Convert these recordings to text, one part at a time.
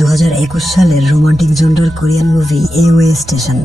2021 সালের রোমান্টিক জনরার Korean movie a way station.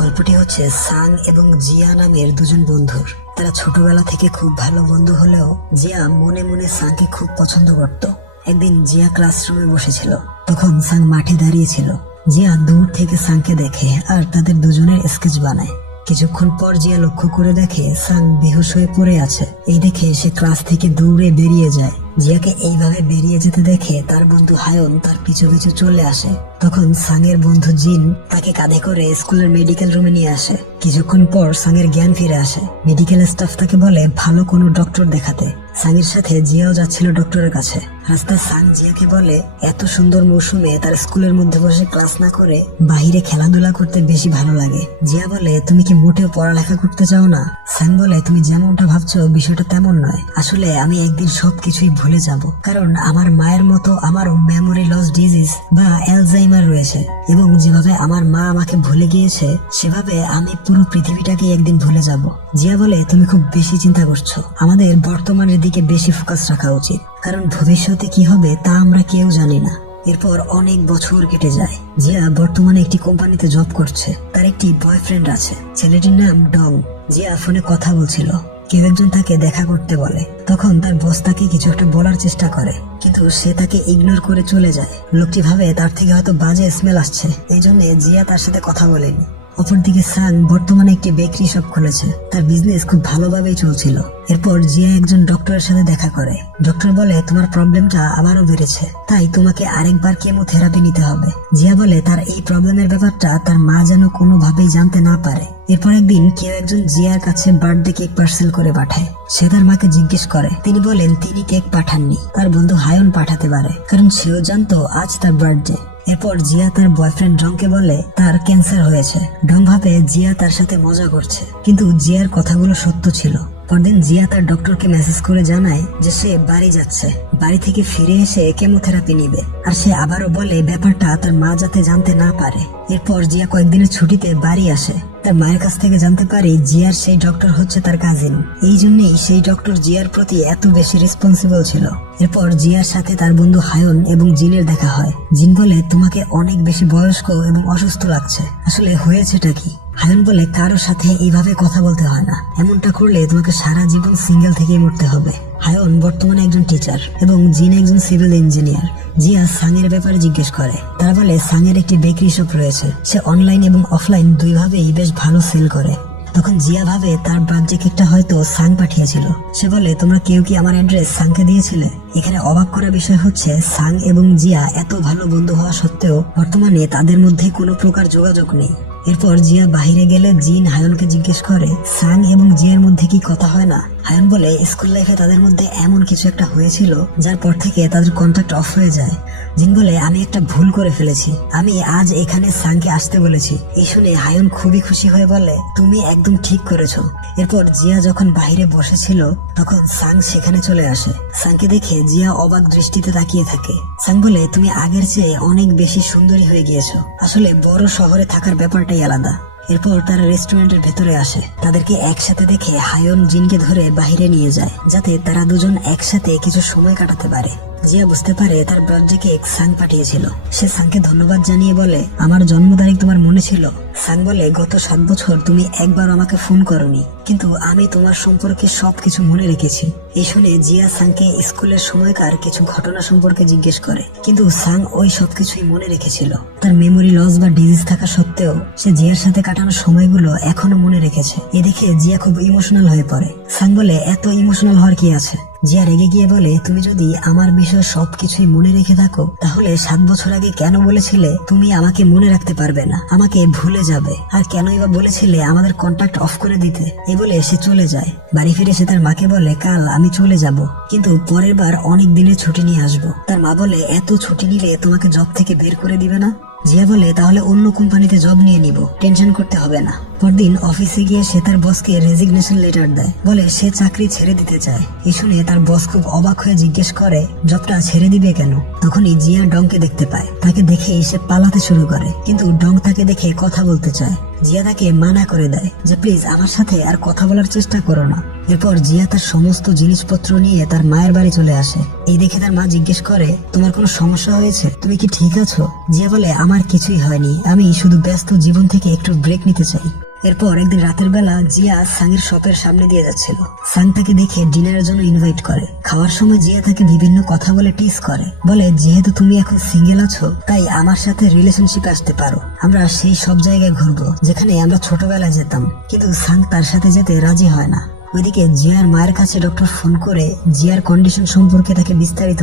গল্পটি হচ্ছে সাং এবং জিয়া নামের দুজন বন্ধুর। তারা ছোটবেলা থেকে খুব ভালো বন্ধু হলেও জিয়া মনে মনে সাংকে খুব পছন্দ করত। একদিন জিয়া ক্লাসরুমে বসেছিল, তখন সাং মাঠে দাঁড়িয়েছিল। জিয়া দূর থেকে সাংকে দেখে আর তাদের দুজনের স্কেচ বানায়। কিছুক্ষণ পর জিয়া লক্ষ্য করে দেখে সাং বেহুশ হয়ে পড়ে আছে। এই দেখে সে ক্লাস থেকে দৌড়ে বেরিয়ে যায়। জিয়াকে এইভাবে বেরিয়ে যেতে দেখে তার বন্ধু হায়ন তার পিছু পিছু চলে আসে। তখন সাংয়ের বন্ধু জিন তাকে কাঁধে করে স্কুলের মেডিকেল রুমে নিয়ে আসে। কিছুক্ষণ পর সাংয়ের জ্ঞান ফিরে আসে। মেডিকেল স্টাফ তাকে বলে ভালো কোনো ডক্টর দেখাতে। সাংয়ের সাথে জিয়াও যাচ্ছিল ডক্টরের কাছে। রাস্তায় সাং জিয়াকে বলে এত সুন্দর মৌসুমে তার স্কুলের মধ্যে বসে ক্লাস না করে বাহিরে খেলাধুলা করতে বেশি ভালো লাগে। জিয়া বলে তুমি কি মোটেও পড়ালেখা করতে চাও না? সাং বলে তুমি যেমনটা ভাবছো বিষয়টা তেমন নয়। আসলে আমি একদিন সবকিছুই ভুলে যাব, কারণ আমার মায়ের মতো আমারও মেমোরি লস ডিজিজ বা অ্যালজাইমার রয়েছে, এবং যেভাবে আমার মা আমাকে ভুলে গিয়েছে সেভাবে আমি পুরো পৃথিবীটাকে একদিন ভুলে যাব। জিয়া বলে তুমি খুব বেশি চিন্তা করছো। আমাদের বর্তমানের দিকে বেশি ফোকাস রাখা উচিত, কারণ ভবিষ্যতে কি হবে তা আমরা কেউ জানি না। এরপর অনেক বছর কেটে যায়। জিয়া বর্তমানে একটি কোম্পানিতে জব করছে। তার একটি বয়ফ্রেন্ড আছে, ছেলেটির নাম ডং। জিয়া ফোনে কথা বলছিল, কেউ একজন তাকে দেখা করতে বলে। তখন তার বস তাকে কিছু একটা বলার চেষ্টা করে, কিন্তু সে তাকে ইগনোর করে চলে যায়। লোকটি ভাবে তার থেকে হয়তো বাজে স্মেল আসছে, এই জন্য জিয়া তার সাথে কথা বলেনি। অপরদিকে সাং বর্তমানে একটি বেকারি শপ খুলেছে। তার বিজনেস খুব ভালোভাবেই চলছিল। এরপর জিয়া একজন ডক্টরের সাথে দেখা করে। ডক্টর বলে তোমার প্রবলেমটা আবারও বেড়েছে, তাই তোমাকে আরেকবার কেমোথেরাপি নিতে হবে। জিয়া বলে তার এই প্রবলেমের ব্যাপারটা তার মা যেন কোনোভাবেই জানতে না পারে। এরপর একদিন কেউ একজন জিয়ার কাছে বার্থডে কেক পার্সেল করে পাঠায়। সে তার মাকে জিজ্ঞেস করে, তিনি বলেন তিনি কেক পাঠাননি, তার বন্ধু হায়ন পাঠাতে পারে, কারণ সেও জানতো আজ তার বার্থডে। এরপর জিয়া তার বয়ফ্রেন্ড ডংকে বলে তার ক্যান্সার হয়েছে। ডং ভাবে জিয়া তার সাথে মজা করছে, কিন্তু জিয়ার কথাগুলো সত্য ছিল। পরদিন জিয়া তার ডক্টরকে মেসেজ করে জানায় যে সে বাড়ি যাচ্ছে, বাড়ি থেকে ফিরে এসে কেমোথেরাপি নিবে। আর সে আবারও বলে ব্যাপারটা তার মা যাতে জানতে না পারে। এরপর জিয়া কয়েকদিনের ছুটিতে বাড়ি আসে। তার মায়ের কাছ থেকে জানতে পারে জিয়ার সেই ডক্টর হচ্ছে তার কাজিন। এই জন্যই সেই ডক্টর জিয়ার প্রতি এত বেশি রেসপন্সিবল ছিল। এরপর জিয়ার সাথে তার বন্ধু হায়ন এবং জিনের দেখা হয়। জিন বলে তোমাকে অনেক বেশি বয়স্ক এবং অসুস্থ লাগছে, আসলে হয়েছেটা কি? হায়ন বলে কারোর সাথে এইভাবে কথা বলতে হয় না, এমনটা করলে তোমাকে সারা জীবন সিঙ্গেল থেকেই মরতে হবে। হায়ন বর্তমানে একজন টিচার এবং জিন একজন সিভিল ইঞ্জিনিয়ার। জিয়া সাংয়ের ব্যাপারে জিজ্ঞেস করে। তারা বলে সাংয়ের একটি বেকারি শপ রয়েছে, সে অনলাইন এবং অফলাইন দুইভাবেই বেশ ভালো সেল করে। তখন জিয়া ভাবে তার বার্থডে কেকটা হয়তো সাং পাঠিয়েছিল। সে বলে তোমরা কেউ কি আমার অ্যাড্রেস সাংকে দিয়েছিলে? এখানে অবাক করার বিষয় হচ্ছে সাং এবং জিয়া এত ভালো বন্ধু হওয়া সত্ত্বেও বর্তমানে তাদের মধ্যে কোনো প্রকার যোগাযোগ নেই। এরপর জিয়া বাহিরে গেলে জিন হায়নকে জিজ্ঞেস করে সাং এবং জিয়ার মধ্যে কি কথা হয় না? হায়ন বলে স্কুল লাইফে তাদের মধ্যে এমন কিছু একটা হয়েছিল যার পর থেকে তাদের কন্ট্যাক্ট অফ হয়ে যায়। জিন বলে আমি একটা ভুল করে ফেলেছি, আমি আজ এখানে সাংকে আসতে বলেছি। এই শুনে হায়ন খুবই খুশি হয়ে বলে তুমি একদম ঠিক করেছো। এরপর জিয়া যখন বাহিরে বসেছিল তখন সাং সেখানে চলে আসে। সাংকে দেখে জিয়া অবাক দৃষ্টিতে তাকিয়ে থাকে। সাং বলে তুমি আগের চেয়ে অনেক বেশি সুন্দরী হয়ে গিয়েছো, আসলে বড় শহরে থাকার ব্যাপারটাই আলাদা। এরপর তারা রেস্টুরেন্টের ভেতরে আসে। তাদেরকে একসাথে দেখে হায়ন জিনকে ধরে বাহিরে নিয়ে যায়, যাতে তারা দুজন একসাথে কিছু সময় কাটাতে পারে। জিয়া বুঝতে পারে তার বার্থডে কেক সাং পাঠিয়েছিল। সে সাংকে ধন্যবাদ জানিয়ে বলে আমার জন্ম তারিখ তোমার মনে ছিল? সাং বলে গত 7 বছর তুমি একবার আমাকে ফোন করনি, কিন্তু আমি তোমার সম্পর্কে সবকিছু মনে রেখেছি। এই শুনে জিয়া সাংকে স্কুলের সময়কার কিছু ঘটনা সম্পর্কে জিজ্ঞেস করে, কিন্তু সাং ওই সবকিছুই মনে রেখেছিল। তার মেমোরি লস বা ডিজিজ থাকা সত্ত্বেও সে জিয়ার সাথে কাটানো সময়গুলো এখনো মনে রেখেছে। এদিকে জিয়া খুব ইমোশনাল হয়ে পড়ে। সাং বলে এত ইমোশনাল হওয়ার কি আছে? জিয়া রেগে গিয়ে বলে তুমি যদি আমার বিষয় সবকিছুই মনে রেখে থাকো তাহলে 7 বছর আগে কেন বলেছিলে তুমি আমাকে মনে রাখতে পারবে না, আমাকে ভুলে যাবে? আর কেনই বা বলেছিলে আমাদের কন্ট্যাক্ট অফ করে দিতে? এই বলে সে চলে যায়। বাড়ি ফিরে সে তার মাকে বলে কাল আমি চলে যাব, কিন্তু পরের বার অনেক দিনের ছুটি নিয়ে আসবো। তার মা বলে এত ছুটি নিলে তোমাকে জব থেকে বের করে দিবে না? জিয়া বলে তাহলে অন্য কোম্পানিতে জব নিয়ে নিব, টেনশন করতে হবে না। পরদিন অফিসে গিয়ে সে তার বসকে রেজিগনেশন লেটার দেয়, বলে সে চাকরি ছেড়ে দিতে চায়। এই শুনে তার বস খুব অবাক হয়ে জিজ্ঞেস করে জবটা ছেড়ে দিবে কেন? তখনই জিয়া ডংকে দেখতে পায়। তাকে দেখে সে পালাতে শুরু করে, কিন্তু ডং তাকে দেখে কথা বলতে চায়। জিয়া তাকে মানা করে দেয় যে প্লিজ আমার সাথে আর কথা বলার চেষ্টা করো না। এরপর জিয়া তার সমস্ত জিনিসপত্র নিয়ে তার মায়ের বাড়ি চলে আসে। এই দেখে তার মা জিজ্ঞেস করে, তোমার কোনো সমস্যা হয়েছে, তুমি কি ঠিক আছো? জিয়া বলে, আমার কিছুই হয়নি, আমি শুধু ব্যস্ত জীবন থেকে একটু ব্রেক নিতে চাই। এরপর একদিন রাতের বেলা জিয়া সাংয়ের শপের সামনে দিয়ে যাচ্ছিল। সাং তাকে দেখে ডিনারের জন্য ইনভাইট করে। খাওয়ার সময় জিয়া তাকে বিভিন্ন কথা বলে টিস করে, বলে যেহেতু তুমি এখন সিঙ্গেল আছো তাই আমার সাথে রিলেশনশিপে আসতে পারো, আমরা সেই সব জায়গায় ঘুরবো যেখানে আমরা ছোটবেলায় যেতাম। কিন্তু সাং তার সাথে যেতে রাজি হয় না। ওইদিকে জিয়ার মায়ের কাছে ডক্টর ফোন করে জিয়ার কন্ডিশন সম্পর্কে তাকে বিস্তারিত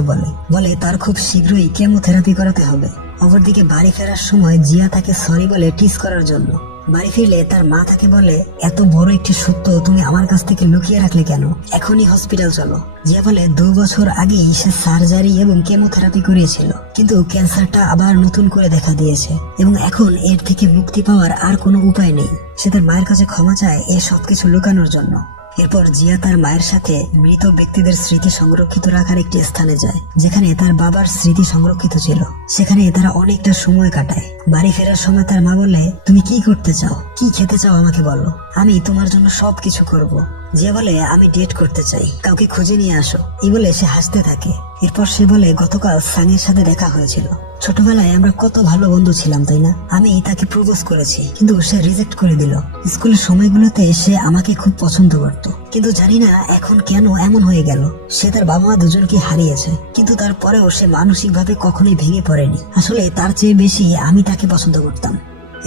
বলে তার খুব শীঘ্রই কেমোথেরাপি করাতে হবে। অপরদিকে বাড়ি ফেরার সময় জিয়া তাকে সরি বলে টিস করার জন্য। বাড়ি ফিরলে তার মা তাকে বলে, এত বড় একটি সত্য তুমি আমার কাছ থেকে লুকিয়ে রাখলে কেন, এখনই হসপিটাল চলো। জিয়া বলে 2 বছর আগেই সে সার্জারি এবং কেমোথেরাপি করিয়েছিল, কিন্তু ক্যান্সারটা আবার নতুন করে দেখা দিয়েছে এবং এখন এর থেকে মুক্তি পাওয়ার আর কোনো উপায় নেই। সে তার মায়ের কাছে ক্ষমা চায় এই সবকিছু লুকানোর জন্য। এরপর জিয়া তার মায়ের সাথে মৃত ব্যক্তিদের স্মৃতি সংরক্ষিত রাখার একটি স্থানে যায়, যেখানে তার বাবার স্মৃতি সংরক্ষিত ছিল। সেখানে তারা অনেকটা সময় কাটায়। বাড়ি ফেরার সময় তার মা বলে, তুমি কি করতে চাও, কি খেতে চাও আমাকে বলো, আমি তোমার জন্য সবকিছু করব। জিয়া বলে, আমি ডেট করতে চাই, কাউকে খুঁজে নিয়ে আসো। এই বলে সে হাসতে থাকে। এরপর সে বলে, গতকাল সাংয়ের সাথে দেখা হয়েছিল, ছোটবেলায় আমরা কত ভালো বন্ধু ছিলাম তাই না, আমি তাকে প্রপোজ করেছি কিন্তু সে রিজেক্ট করে দিল। স্কুলের সময়গুলোতে সে আমাকে খুব পছন্দ করত, কিন্তু জানি না এখন কেন এমন হয়ে গেল। সে তার বাবা মা দুজনকে হারিয়েছে, কিন্তু তারপরেও সে মানসিকভাবে কখনোই ভেঙে পড়েনি। আসলে তার চেয়ে বেশি আমি তাকে পছন্দ করতাম।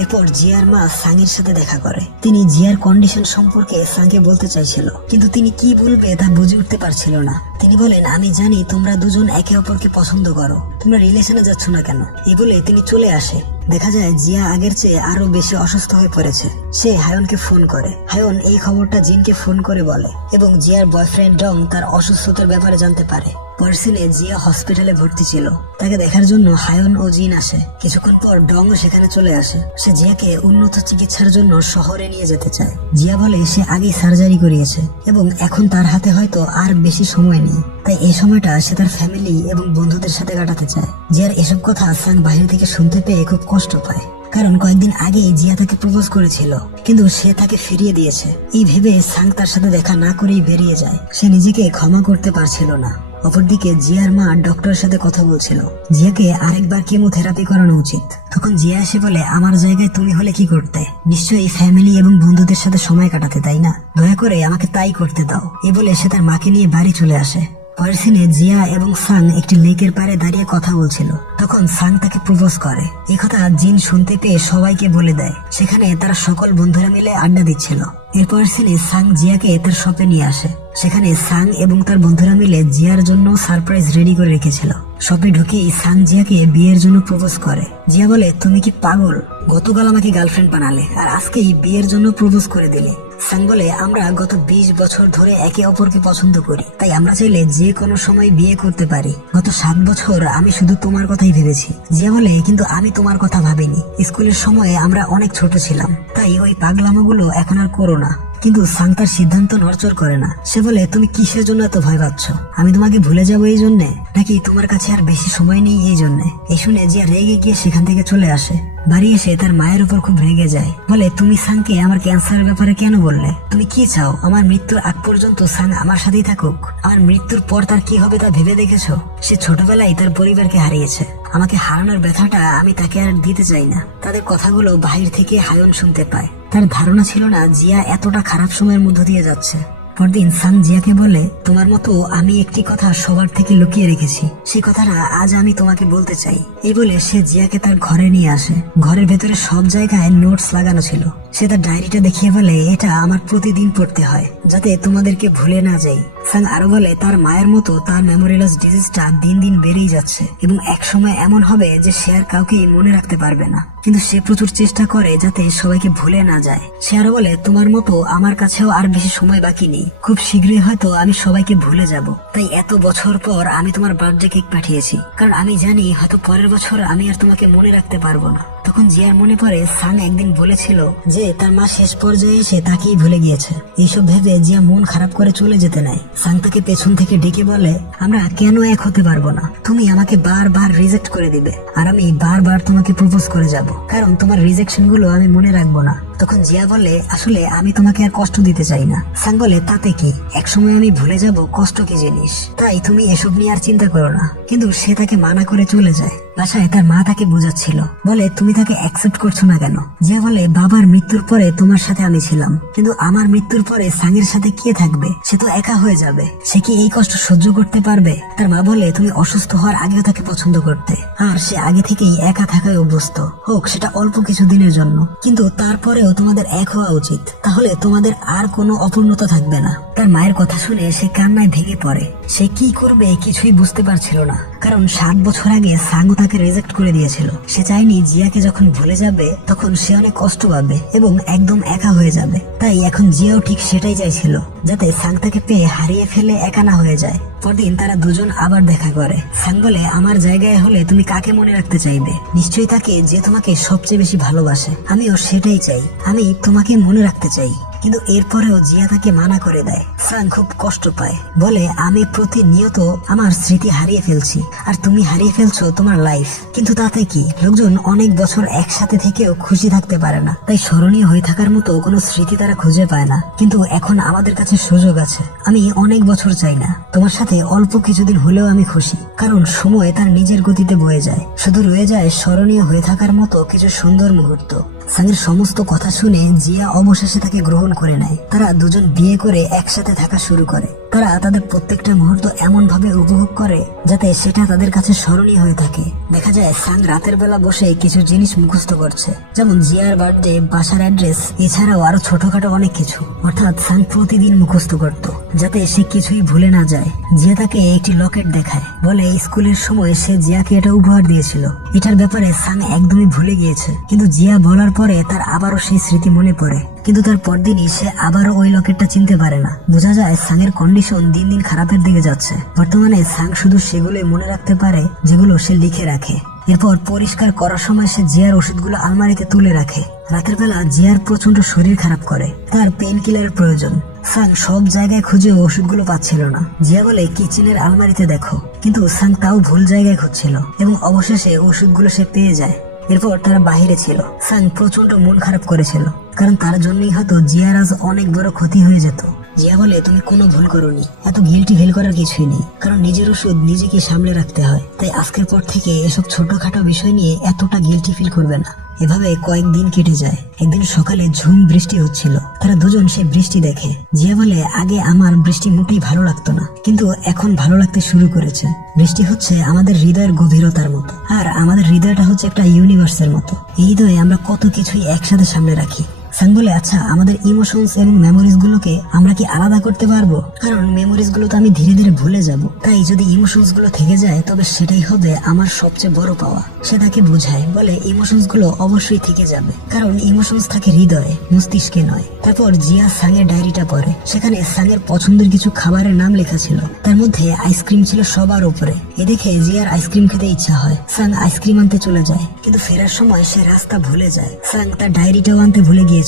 এরপর জিয়ার মা সাংয়ের সাথে দেখা করে। তিনি জিয়ার কন্ডিশন সম্পর্কে সাংকে বলতে চাইছিল, কিন্তু তিনি কি বলবে তা বুঝে উঠতে পারছিল না। তিনি বলেন, আমি জানি তোমরা দুজন একে অপরকে পছন্দ করো, তোমরা রিলেশনে যাচ্ছ না কেন। এই বলে তিনি চলে আসে। দেখা যায় জিয়া আগের চেয়ে আরো বেশি অসুস্থ হয়ে পড়েছে। সে হায়নকে ফোন করে। হায়ন এই খবরটা জিনকে ফোন করে বলে এবং জিয়ার বয়ফ্রেন্ড ডং তার অসুস্থতার ব্যাপারে জানতে পারে। পরের সিনে জিয়া হসপিটালে ভর্তি ছিল। তাকে দেখার জন্য হায়ন ও জিন আসে। কিছুক্ষণ পর ডং সেখানে চলে আসে। সে জিয়াকে উন্নত চিকিৎসার জন্য শহরে নিয়ে যেতে চায়। জিয়া বলে সে আগেই সার্জারি করিয়েছে এবং এখন তার হাতে হয়তো আর বেশি সময় নেই, তাই এই সময়টা সে তার ফ্যামিলি এবং বন্ধুদের সাথে কাটাতে চায়। জিয়ার এসব কথা সাং বাহির থেকে শুনতে পেয়ে খুব কষ্ট পায়, কারণ কয়েকদিন আগেই জিয়া তাকে প্রপোজ করেছিল, কিন্তু সে তাকে ফিরিয়ে দিয়েছে। এই ভেবে সাং তার সাথে দেখা না করেই বেরিয়ে যায়। সে নিজেকে ক্ষমা করতে পারছিল না। অপরদিকে জিয়ার মা ডক্টরের সাথে কথা বলছিল, জিয়াকে আরেকবার কেমোথেরাপি করানো উচিত। তখন জিয়া এসে বলে, আমার জায়গায় তুমি হলে কি করতে? নিশ্চয়ই ফ্যামিলি এবং বন্ধুদের সাথে সময় কাটাতে, তাই না? দয়া করে আমাকে তাই করতে দাও। এই বলে সে তার মাকে নিয়ে বাড়ি চলে আসে। পরের সিনে জিয়া এবং সাং একটি লেকের পাড়ে দাঁড়িয়ে কথা বলছিল। তখন সাং তাকে প্রপোজ করে। এই কথা জিন শুনতে পেয়ে সবাইকে বলে দেয়। সেখানে তারা সকল বন্ধুরা মিলে আড্ডা দিচ্ছিল। এরপর সিনে সাং জিয়াকে তার শপে নিয়ে আসে। সেখানে সাং এবং তার বন্ধুরা মিলে জিয়ার জন্য সারপ্রাইজ রেডি করে রেখেছিল। শপে ঢুকেই সাং জিয়াকে বিয়ের জন্য প্রপোজ করে। জিয়া বলে, তুমি কি পাগল? গতকাল আমাকে গার্লফ্রেন্ড বানালে আর আজকেই বিয়ের জন্য প্রপোজ করে দিলে। সাং বলে, আমরা গত 20 বছর ধরে একে অপরকে পছন্দ করি, তাই আমরা চাইলে যে কোনো সময় বিয়ে করতে পারি। গত 7 বছর আমি শুধু তোমার কথাই ভেবেছি। জিয়া বলে, কিন্তু আমি তোমার কথা ভাবিনি। স্কুলের সময়ে আমরা অনেক ছোট ছিলাম, তাই ওই পাগলামোগুলো এখন আর করো না। কিন্তু সাং তার সিদ্ধান্ত নড়চড় করে না। সে বলে, তুমি কিসের জন্য এত ভয় পাচ্ছ? আমি তোমাকে ভুলে যাবো এই জন্যে, নাকি তোমার কাছে আর বেশি সময় নেই এই জন্যে? এই শুনে জিয়া রেগে গিয়ে সেখান থেকে চলে আসে। বাড়ি এসে তার মায়ের উপর খুব রেগে যায়। বলে, তুমি সাংকে আমার ক্যান্সারের ব্যাপারে কেন বললে? তুমি কি চাও আমার মৃত্যুর আগ পর্যন্ত সাং আমার সাথেই থাকুক? আমার মৃত্যুর পর তার কি হবে তা ভেবে দেখেছো? সে ছোটবেলায় তার পরিবারকে হারিয়েছে। আমাকে হারানোর ব্যথাটা আমি তাকে আর দিতে চাই না। তাদের কথাগুলো বাহির থেকে হায়ন শুনতে পায়। তার ধারণা ছিল না জিয়া এতটা খারাপ সময়ের মধ্য দিয়ে যাচ্ছে। পরদিন সাং জিয়াকে বলে, তোমার মতো আমি একটি কথা সবার থেকে লুকিয়ে রেখেছি, সেই কথাটা আজ আমি তোমাকে বলতে চাই। এই বলে সে জিয়াকে তার ঘরে নিয়ে আসে। ঘরের ভেতরে সব জায়গায় নোটস লাগানো ছিল। সে তার ডায়েরিটা দেখিয়ে বলে, এটা আমার প্রতিদিন পড়তে হয় যাতে তোমাদেরকে ভুলে না যাই। সাং আরো বলে, তার মায়ের মতো তার মেমোরি লস ডিজিজটা দিন দিন বেড়েই যাচ্ছে এবং এক সময় এমন হবে যে সে আর কাউকেই মনে রাখতে পারবে না, কিন্তু সে প্রচুর চেষ্টা করে যাতে সবাইকে ভুলে না যায়। সে আরো বলে, তোমার মতো আমার কাছেও আর বেশি সময় বাকি নেই, খুব শীঘ্রই হয়তো আমি সবাইকে ভুলে যাব। তাই এত বছর পর আমি তোমার বার্থডে কেক পাঠিয়েছি, কারণ আমি জানি হয়তো পরের বছর আমি আর তোমাকে মনে রাখতে পারবো না। তখন জিয়ার মনে পড়ে সাং একদিন বলেছিল যে তার মা শেষ পর্যায়ে এসে তাকেই ভুলে গিয়েছে। এইসব ভেবে জিয়া মন খারাপ করে চলে যেতে নেয়। সাং তাকে পেছন থেকে ডেকে বলে, আমরা কেন এক হতে পারবো না? তুমি আমাকে বারবার রিজেক্ট করে দিবে আর আমি বারবার তোমাকে প্রপোজ করে যাব, কারণ তোমার রিজেকশন গুলো আমি মনে রাখবো না। তখন জিয়া বলে, আসলে আমি তোমাকে আর কষ্ট দিতে চাই না। সাং বলে, তাতে কি, একসময় আমি ভুলে যাব কষ্ট কি জিনিস, তাই তুমি এসব নিয়ে আর চিন্তা করো না। কিন্তু সে তাকে মানা করে চলে যায়। বাসায় তার মা তাকে বোঝাচ্ছিল, বলে তুমি তাকে অ্যাকসেপ্ট করছো না কেন? জিয়া বলে, বাবার মৃত্যুর পরে তোমার সাথে আমি ছিলাম, কিন্তু আমার মৃত্যুর পরে সাংয়ের সাথে কে থাকবে? সে তো একা হয়ে যাবে, সে কি এই কষ্ট সহ্য করতে পারবে? তার মা বলে, তুমি অসুস্থ হওয়ার আগেও তাকে পছন্দ করতে, আর সে আগে থেকেই একা থাকায় অভ্যস্ত, হোক সেটা অল্প কিছু দিনের জন্য, কিন্তু তারপরেও তোমাদের এক হওয়া উচিত, তাহলে তোমাদের আর কোনো অপূর্ণতা থাকবে না। তার মায়ের কথা শুনে সে কান্নায় ভেঙে পড়ে। সে কি করবে কিছুই বুঝতে পারছিল না, কারণ 7 বছর আগে সাংও তাকে রিজেক্ট করে দিয়েছিল। সে চায়নি জিয়াকে যখন ভুলে যাবে তখন সে অনেক কষ্ট পাবে এবং একদম একা হয়ে যাবে। তাই এখন জিয়াও ঠিক সেটাই চাইছিল, যাতে সাং তাকে পেয়ে হারিয়ে ফেলে একা না হয়ে যায়। পরদিন তারা দুজন আবার দেখা করে। সাং বলে, আমার জায়গায় হলে তুমি কাকে মনে রাখতে চাইবে? নিশ্চয়ই তাকে যে তোমাকে সবচেয়ে বেশি ভালোবাসে। আমিও সেটাই চাই, আমি তোমাকে মনে রাখতে চাই। কিন্তু এরপরেও জিয়া তাকে মানা করে দেয়। সাং খুব কষ্ট পায়, বলে, আমি প্রতিনিয়ত আমার স্মৃতি হারিয়ে ফেলছি, আর তুমি হারিয়ে ফেলছো তোমার লাইফ। কিন্তু তাতে কি, লোকজন অনেক বছর একসাথে থেকেও খুশি থাকতে পারে না, তাই স্মরণীয় হয়ে থাকার মতো কোনো স্মৃতি তারা খুঁজে পায় না। কিন্তু এখন আমাদের কাছে সুযোগ আছে, আমি অনেক বছর চাই না, তোমার সাথে অল্প কিছুদিন হলেও আমি খুশি, কারণ সময় তার নিজের গতিতে বয়ে যায়, শুধু রয়ে যায় স্মরণীয় হয়ে থাকার মতো কিছু সুন্দর মুহূর্ত। সাংয়ের সমস্ত কথা শুনে জিয়া অবশেষে তাকে গ্রহণ করে নেয়। তারা দুজন বিয়ে করে একসাথে থাকা শুরু করে। তারা তাদের প্রত্যেকটা মুহূর্ত এমন ভাবে উপভোগ করে যাতে সেটা তাদের কাছে স্মরণীয় হয়ে থাকে। দেখা যায় সাং রাতের বেলা বসে কিছু জিনিস মুখস্থ করছে, যেমন জিয়ার বার্থডে, বাসার অ্যাড্রেস, এছাড়াও আরো ছোটখাটো অনেক কিছু। অর্থাৎ সাং প্রতিদিন মুখস্থ করত যাতে সে কিছুই ভুলে না যায়। জিয়া তাকে একটি লকেট দেখায়, বলে স্কুলের সময় সে জিয়াকে এটা উপহার দিয়েছিল। এটার ব্যাপারে সাং একদমই ভুলে গিয়েছে, কিন্তু জিয়া বলার পরে তার আবারও সেই স্মৃতি মনে পড়ে। কিন্তু তার পরদিনই সে আবারও ওই লকেটটা চিনতে পারে না। বোঝা যায় সাংয়ের কন্ডিশন দিন দিন খারাপের দিকে যাচ্ছে। বর্তমানে সাং শুধু সেগুলোই মনে রাখতে পারে যেগুলো সে লিখে রাখে। এরপর পরিষ্কার করার সময় সে জিয়ার ওষুধগুলো আলমারিতে তুলে রাখে। রাতের বেলা জিয়ার প্রচন্ড শরীর খারাপ করে, তার পেইন কিলারের প্রয়োজন। সাং সব জায়গায় খুঁজে ওষুধগুলো পাচ্ছিল না। জিয়া বলে, কিচেনের আলমারিতে দেখো, কিন্তু সাং তাও ভুল জায়গায় খুঁজছিল এবং অবশেষে ওষুধগুলো সে পেয়ে যায়। এরপর তারা বাহিরে ছিল। সাং প্রচন্ড মন খারাপ করেছিল, কারণ তার জন্যই হয়তো জিয়ার আজ অনেক বড় ক্ষতি হয়ে যেত। জিয়া বলে, তুমি কোনো ভুল করোনি, এত গিল্টি ফিল করার কিছুই নেই, কারণ নিজের ওষুধ নিজেকে সামলে রাখতে হয়। তাই আজকের পর থেকে এসব ছোটখাটো বিষয় নিয়ে এতটা গিল্টি ফিল করবে না। এভাবে কয়েকদিন কেটে যায়। একদিন সকালে ঝুম বৃষ্টি হচ্ছিল। তারা দুজন সেই বৃষ্টি দেখে। জিয়া বলে, আগে আমার বৃষ্টি মোটেই ভালো লাগতো না, কিন্তু এখন ভালো লাগতে শুরু করেছে। বৃষ্টি হচ্ছে আমাদের হৃদয়ের গভীরতার মতো, আর আমাদের হৃদয়টা হচ্ছে একটা ইউনিভার্সের মতো। এই হৃদয়ে আমরা কত কিছুই একসাথে সামনে রাখি। সাং বলে, আচ্ছা আমাদের ইমোশনস এবং মেমোরিজ গুলোকে আমরা কি আলাদা করতে পারবো? কারণ মেমোরিজ গুলো তো আমি ধীরে ধীরে ভুলে যাব, তাই যদি ইমোশনস গুলো থেকে যায় তবে সেটাই হবে আমার সবচেয়ে বড় পাওয়া। সে তাকে বোঝায়, বলে ইমোশনস গুলো অবশ্যই থেকে যাবে, কারণ ইমোশনস থাকে হৃদয়ে, মস্তিষ্কে নয়। তারপর জিয়া সাংয়ের ডায়েরিটা পড়ে। সেখানে সাংয়ের পছন্দের কিছু খাবারের নাম লেখা ছিল, তার মধ্যে আইসক্রিম ছিল সবার উপরে। এ দেখে জিয়ার আইসক্রিম খেতে ইচ্ছা হয়। সাং আইসক্রিম আনতে চলে যায়, কিন্তু ফেরার সময় সে রাস্তা ভুলে যায়। সাং তার ডায়েরিটাও আনতে ভুলে গিয়েছিল।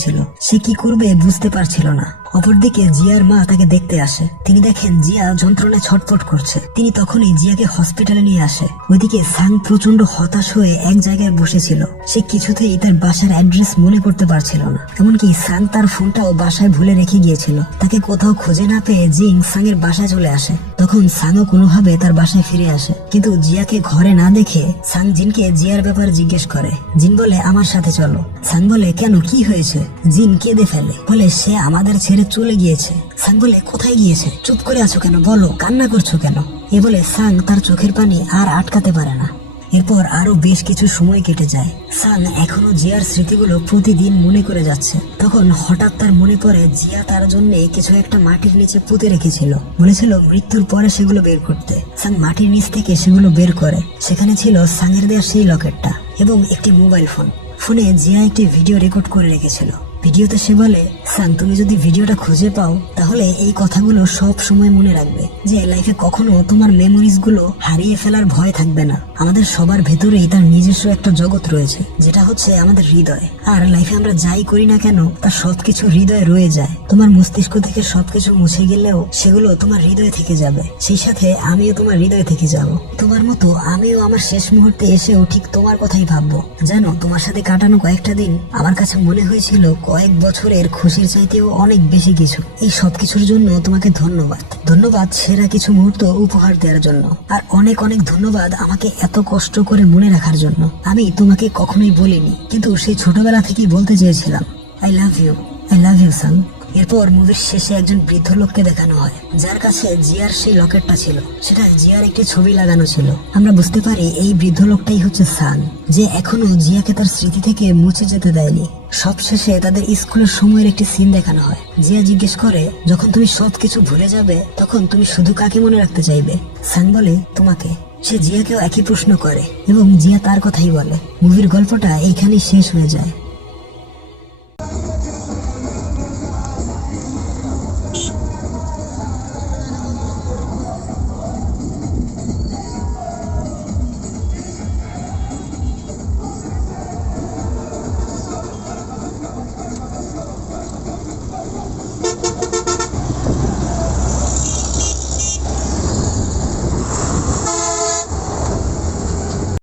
সে কি করবে বুঝতে পারছিল না। অপরদিকে জিয়ার মা তাকে দেখতে আসে। তিনি দেখেন জিয়া যন্ত্রণায় ছটফট করছে। তিনি তখনই জিয়াকে হসপিটালে নিয়ে আসে। ওইদিকে সাং প্রচন্ড হতাশ হয়ে এক জায়গায় বসেছিল। সে কিছুতেই তার বাসার অ্যাড্রেস মনে করতে পারছিল না। এমনকি সাং তার ফোনটাও বাসায় ভুলে রেখে গিয়েছিল। তাকে কোথাও খুঁজে না পেয়ে জিং সাংয়ের বাসায় চলে আসে। তখন সাংও কোনোভাবে তার বাসায় ফিরে আসে, কিন্তু জিয়াকে ঘরে না দেখে সাং জিনকে জিয়ার ব্যাপারে জিজ্ঞেস করে। জিন বলে, আমার সাথে চলো। সাং বলে, কেন, কি হয়েছে? জিন কেঁদে ফেলে, বলে সে আমাদের ছেড়ে চলে গিয়েছে। সাং বলে, কোথায় গিয়েছে? চুপ করে আছো কেন, বলো, কান্না করছো কেন? এ বলে সাং তার চোখের পানি আর আটকাতে পারে না। এরপর আরো বেশ কিছু সময় কেটে যায়। সাং এখনো জিয়ার স্মৃতিগুলো প্রতিদিন মনে করে যাচ্ছে। তখন হঠাৎ তার মনে পড়ে জিয়া তার জন্য কিছু একটা মাটির নিচে পুঁতে রেখেছিল, বলেছিল মৃত্যুর পরে সেগুলো বের করতে। সাং মাটির নিচ থেকে সেগুলো বের করে। সেখানে ছিল সাংয়ের দেওয়া সেই লকেটটা এবং একটি মোবাইল ফোন। ফোনে জিয়া একটি ভিডিও রেকর্ড করে রেখেছিল। ভিডিওতে সে বলে, সাং তুমি যদি ভিডিওটা খুঁজে পাও তাহলে এই কথাগুলো সব সময় মনে রাখবে, যে লাইফে কখনো তোমার মেমোরিজ গুলো হারিয়ে ফেলার ভয় থাকবে না। আমাদের সবার ভেতরেই তার নিজস্ব একটা জগৎ রয়েছে, যেটা হচ্ছে আমাদের হৃদয়। আর লাইফে আমরা যাই করি না কেন, তার সবকিছু হৃদয়ে রয়ে যায়। তোমার মস্তিষ্ক থেকে সবকিছু মুছে গেলেও সেগুলো তোমার হৃদয়ে থেকে যাবে। সেই সাথে আমিও তোমার হৃদয়ে থেকে যাব। তোমার মতো আমিও আমার শেষ মুহূর্তে এসেও ঠিক তোমার কথাই ভাববো। জানো, তোমার সাথে কাটানো কয়েকটা দিন আমার কাছে মনে হয়েছিল কয়েক বছরের খুশির চাইতেও অনেক বেশি কিছু। এই সবকিছুর জন্য তোমাকে ধন্যবাদ। ধন্যবাদ সেরা কিছু মুহূর্ত উপহার দেওয়ার জন্য। আর অনেক অনেক ধন্যবাদ আমাকে এত কষ্ট করে মনে রাখার জন্য। আমি তোমাকে কখনোই বলিনি, কিন্তু সেই ছোটবেলা থেকেই বলতে চেয়েছিলাম, I love you, I love you son. এরপর মুভির শেষে একজন বৃদ্ধ লোককে দেখানো হয়, যার কাছে জিয়ার সেই লকেটটা ছিল। সেটা জিয়ার একটি ছবি লাগানো ছিল। আমরা বুঝতে পারি এই বৃদ্ধ লোকটাই হচ্ছে সান, যে এখনো জিয়াকে তার স্মৃতি থেকে মুছে যেতে দেয়নি। সবশেষে তাদের স্কুলের সময়ের একটি সিন দেখানো হয়। জিয়া জিজ্ঞেস করে, যখন তুমি সবকিছু ভুলে যাবে তখন তুমি শুধু কাকে মনে রাখতে চাইবে? সান বলে, তোমাকে। সে জিয়াকেও একই প্রশ্ন করে এবং জিয়া তার কথাই বলে। মুভির গল্পটা এইখানেই শেষ হয়ে যায়।